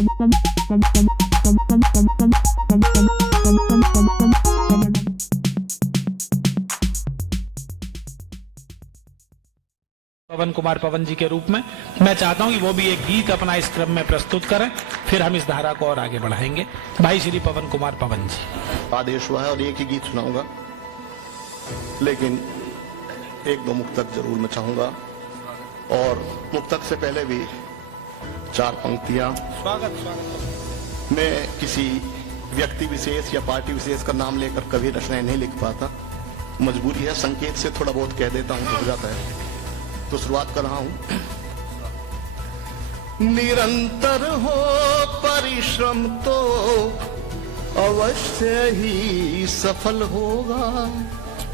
पवन कुमार पवन जी के रूप में मैं चाहता हूं कि वो भी एक गीत अपना इस क्रम में प्रस्तुत करें, फिर हम इस धारा को और आगे बढ़ाएंगे। भाई श्री पवन कुमार पवन जी। आदेश हुआ है और एक ही गीत सुनाऊंगा, लेकिन एक दो मुक्तक जरूर मैं चाहूंगा, और मुक्तक से पहले भी चार पंक्तियां। स्वागत। मैं किसी व्यक्ति विशेष या पार्टी विशेष का नाम लेकर कभी रचनाएं नहीं लिख पाता, मजबूरी है, संकेत से थोड़ा बहुत कह देता हूं, हो जाता है, तो शुरुआत कर रहा हूं। निरंतर हो परिश्रम तो अवश्य ही सफल होगा।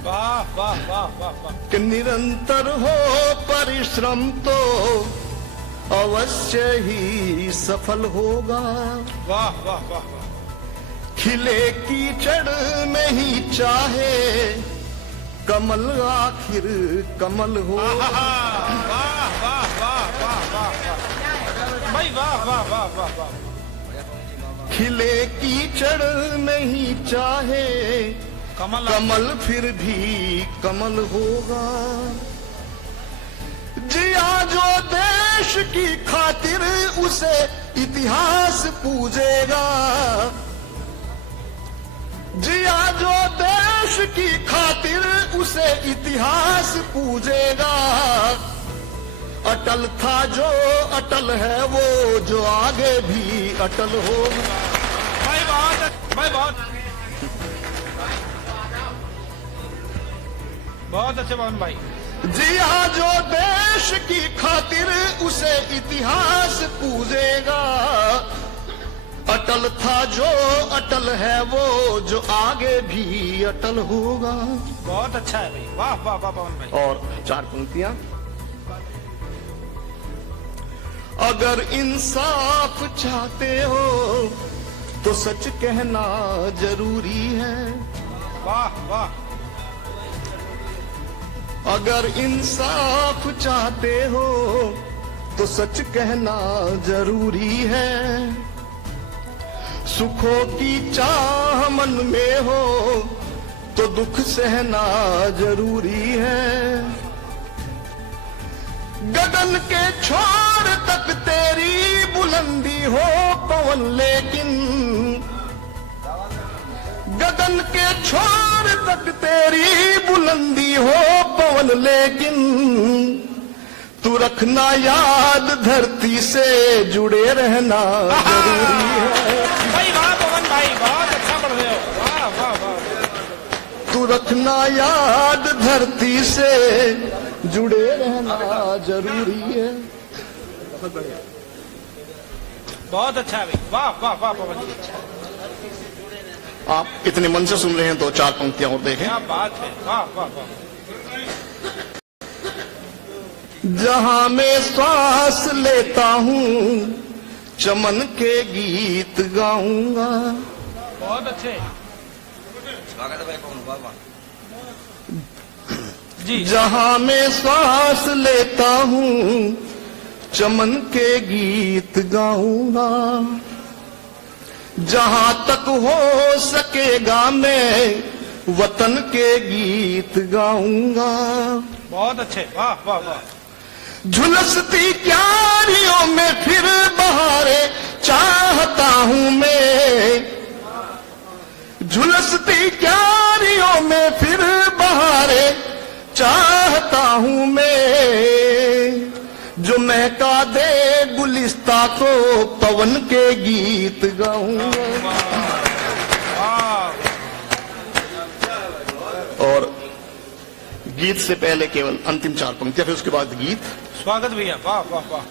वाह वाह वाह वाह वाह। कि निरंतर हो परिश्रम तो अवश्य ही सफल होगा। वाह वाह वाह। खिले कीचड़ में ही चाहे कमल आखिर कमल हो। वाह वाह वाह वाह वाह भाई, वाह वाह वाह वाह वाह। खिले कीचड़ में ही चाहे कमल फिर भी कमल होगा। जिया जो देश की खातिर उसे इतिहास पूजेगा। जिया जो देश की खातिर उसे इतिहास पूजेगा। अटल था जो अटल है वो जो आगे भी अटल होगा। भाई बहुत बहुत अच्छे पवन भाई। जिया जो देश की खातिर उसे इतिहास पूजेगा। अटल था जो अटल है वो जो आगे भी अटल होगा। बहुत अच्छा है भाई, वाह वाह वाह पवन भाई। और चार पंक्तियां। अगर इंसाफ चाहते हो तो सच कहना जरूरी है। वाह वाह। अगर इंसाफ चाहते हो तो सच कहना जरूरी है। सुखों की चाह मन में हो तो दुख सहना जरूरी है। गगन के छोर तक तेरी बुलंदी हो पवन, लेकिन गगन के छोर तक तेरी बुलंदी हो पवन, लेकिन तू रखना याद धरती से जुड़े रहना जरूरी है। भाई वाह पवन भाई, बहुत अच्छा पढ़ रहे हो, वाह वाह वाह। तू रखना याद धरती से जुड़े रहना जरूरी है। बहुत अच्छा है भाई, वाह वाह वाह पवन जी। आप इतने मन से सुन रहे हैं तो चार पंक्तियां और देखें। क्या बात है, वाह वाह वाह। जहां मैं श्वास लेता हूँ चमन के गीत गाऊंगा। बहुत अच्छे जी। जहां मैं श्वास लेता हूँ चमन के गीत गाऊंगा। जहां तक हो सकेगा मैं वतन के गीत गाऊंगा। बहुत अच्छे, वाह वाह वाह। झुलसती क्यारियों में फिर बहारे चाहता हूं मैं। झुलसती क्यारियों में फिर बहारे चाहता हूं मैं। जो महका दे गुलिस्ता को पवन के गीत गाऊंगा। और गीत से पहले केवल अंतिम चार पंक्तियां, फिर उसके बाद गीत। स्वागत भैया, वाह वाह वाह।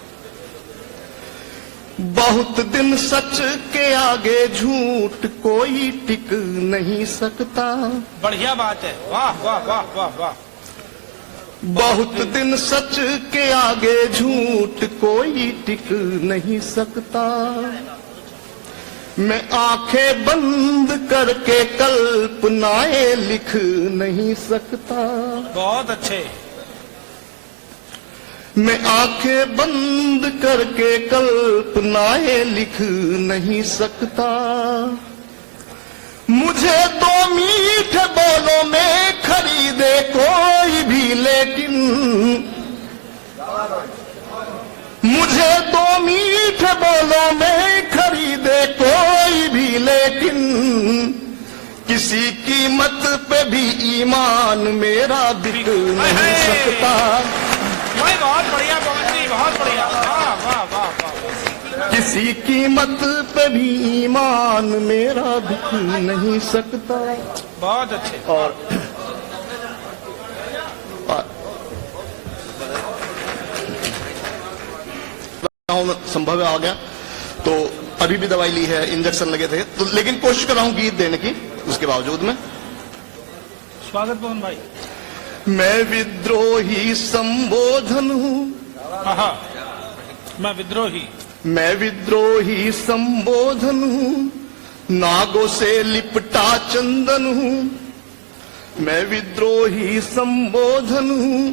बहुत दिन सच के आगे झूठ कोई टिक नहीं सकता। बढ़िया बात है, वाह वाह वाह वाह वाह। बहुत दिन सच के आगे झूठ कोई टिक नहीं सकता। मैं आंखें बंद करके कल्पनाएं लिख नहीं सकता। बहुत अच्छे। मैं आंखें बंद करके कल्पनाएं लिख नहीं सकता। मुझे दो मीठे बोलों में खरीदे कोई भी, लेकिन मुझे दो मीठे बोलों में खरीदे कोई भी, लेकिन किसी कीमत पे भी ईमान मेरा बिक नहीं सकता। बहुत बढ़िया पवन जी, बहुत बढ़िया, वाह वाह वाह वाह। किसी कीमत पे भी ईमान मेरा बिक नहीं सकता। बहुत अच्छे। और संभव आ गया तो अभी भी दवाई ली है, इंजेक्शन लगे थे तो, लेकिन कोशिश कर रहा हूं गीत देने की उसके बावजूद में। स्वागत पवन भाई। मैं विद्रोही संबोधन हूं, हाँ, मैं विद्रोही, मैं विद्रोही संबोधन हूं, नागों से लिपटा चंदन हूं। मैं विद्रोही संबोधन हूं,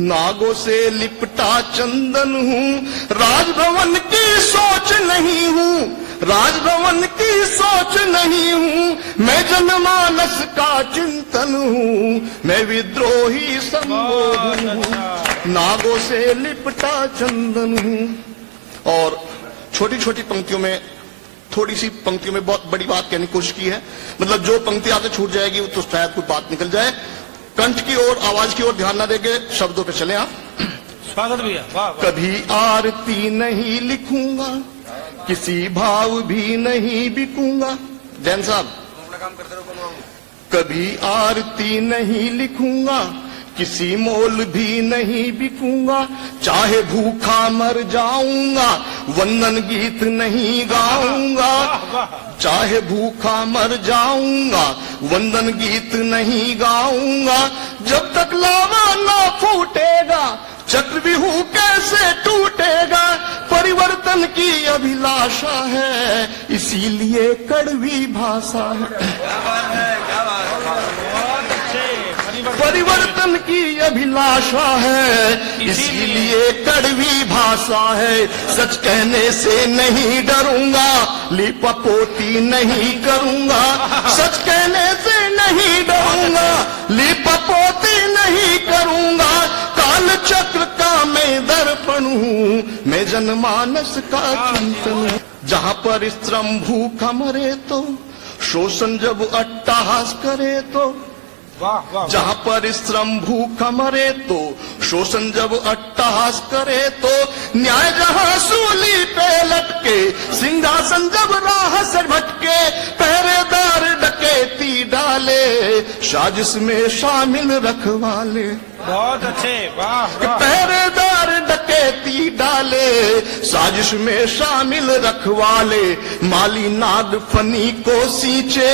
नागों से लिपटा चंदन हूं। राजभवन की सोच नहीं हूं, राजभवन की सोच नहीं हूं, मैं जनमानस का चिंतन हूं। मैं विद्रोही संबोधन हूं, नागों से लिपटा चंदन हूं। और छोटी छोटी पंक्तियों में, थोड़ी सी पंक्तियों में बहुत बड़ी बात कहने की कोशिश की है। मतलब जो पंक्ति आगे छूट जाएगी तो शायद कोई बात निकल जाए। कंठ की ओर, आवाज की ओर ध्यान न देके शब्दों पे चले आप। स्वागत भैया, वाह वाह। कभी आरती नहीं लिखूंगा, किसी भाव भी नहीं बिकूंगा। जैन साहब, कभी आरती नहीं लिखूंगा, किसी मोल भी नहीं बिकूंगा। चाहे भूखा मर जाऊंगा, वंदन गीत नहीं गाऊंगा। चाहे भूखा मर जाऊंगा, वंदन गीत नहीं गाऊंगा। जब तक लावा ना फूटेगा, चक्रव्यूह कैसे टूटेगा। परिवर्तन की अभिलाषा है, इसीलिए कड़वी भाषा है। परिवर्तन की अभिलाषा है, इसीलिए कड़वी भाषा है। सच कहने से नहीं डरूंगा, लिपापोती नहीं करूंगा। सच कहने से नहीं डरूंगा, लिपापोती नहीं करूंगा। काल चक्र का मैं दर्पण हूँ, मैं जनमानस का चिंतन हूँ। जहाँ पर श्रम भूखा मरे तो, शोषण जब अट्टहास करे तो, जहाँ पर श्रम भूखा मरे तो, शोषण जब अट्टहास करे तो, न्याय जहाँ सूली पे लटके, सिंहासन जब राह से भटके, पहरेदार डकैती डाले, साजिश में शामिल रखवाले। बहुत अच्छे, वाह वाह। पहरेदार डकैती डाले, साजिश में शामिल रखवाले। माली नाग फनी को सींचे,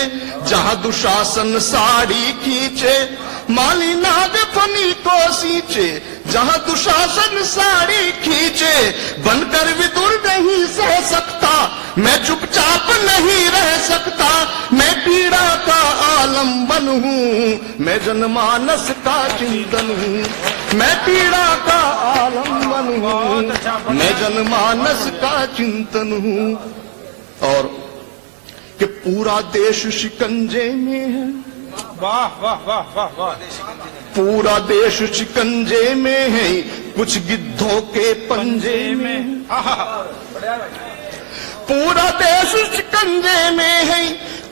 जहाँ दुशासन साड़ी खींचे। माली नाग फनी को सींचे, जहाँ दुशासन साड़ी खींचे। बनकर विदुर नहीं सह सकता, मैं चुपचाप नहीं रह सकता। मैं पीड़ा का आलम्बन हूँ, मैं जनमानस का चिंतन हूँ। मैं पीड़ा का आलम्बन हूँ, मैं जनमानस का चिंतन हूँ। और कि पूरा देश शिकंजे में है, वाह वाह वाह वाह वाह। पूरा देश शिकंजे में है, कुछ गिद्धों के पंजे में। पूरा देश शिकंजे में है,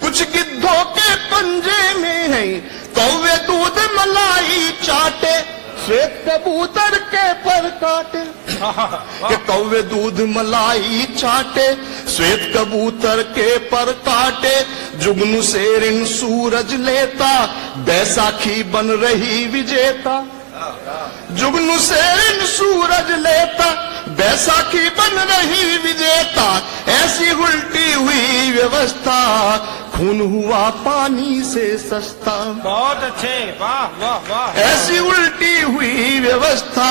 कुछ गिद्धों के पंजे में है। कौवे दूध मलाई चाटे, श्वेत कबूतर के पर काटे। कि कौवे दूध मलाई चाटे, श्वेत कबूतर के पर काटे। जुगनू से ऋण सूरज लेता, बैसाखी बन रही विजेता। जुगनू से ऋण सूरज लेता, बैसाखी बन रही विजेता। ऐसी उल्टी हुई व्यवस्था, खून हुआ पानी से सस्ता। बहुत अच्छे, वाह वाह वाह। ऐसी उल्टी हुई व्यवस्था,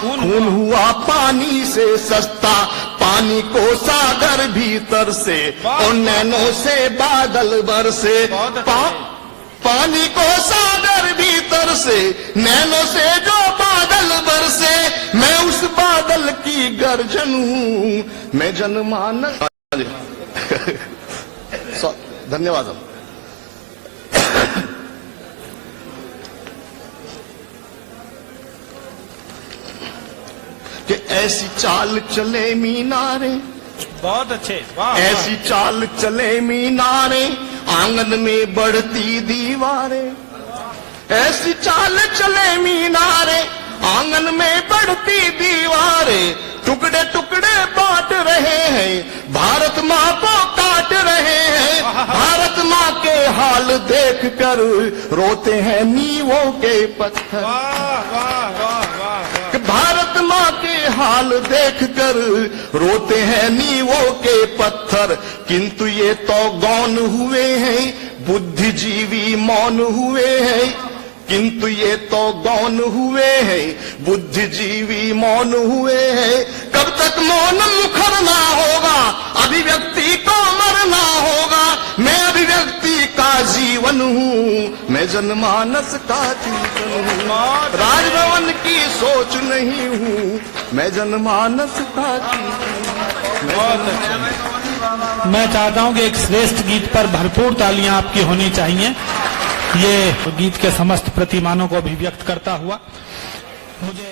खून हुआ पानी से सस्ता। पानी को सागर भीतर से, और नैनों से बादल बरसे। पानी को सागर भीतर से, नैनों से जो बादल बरसे। मैं उस गर्जन हूँ मैं जनमानस। धन्यवाद। कि ऐसी चाल चले मीनारे, बहुत अच्छे, वाह। ऐसी चाल चले मीनारे, आंगन में बढ़ती दीवारें। ऐसी चाल चले मीनारे, आंगन में बढ़ती दीवारें। टुकड़े टुकड़े बांट रहे हैं, भारत माँ को काट रहे हैं। भारत माँ के हाल देख कर रोते हैं नींवों के पत्थर। भारत माँ के हाल देख कर रोते हैं नींवों के पत्थर। किंतु ये तो गौन हुए हैं, बुद्धिजीवी मौन हुए हैं। किंतु ये तो गौन हुए हैं, बुद्धिजीवी मौन हुए हैं। कब तक मौन मुखरना होगा, अभिव्यक्ति को मरना होगा। मैं अभिव्यक्ति का जीवन हूँ, मैं जनमानस का चिंतन हूँ। राजभवन की सोच नहीं हूँ, मैं जनमानस का चिंतन हूँ। मैं चाहता हूं कि एक श्रेष्ठ गीत पर भरपूर तालियां आपकी होनी चाहिए। ये गीत के समस्त प्रतिमानों को अभिव्यक्त करता हुआ मुझे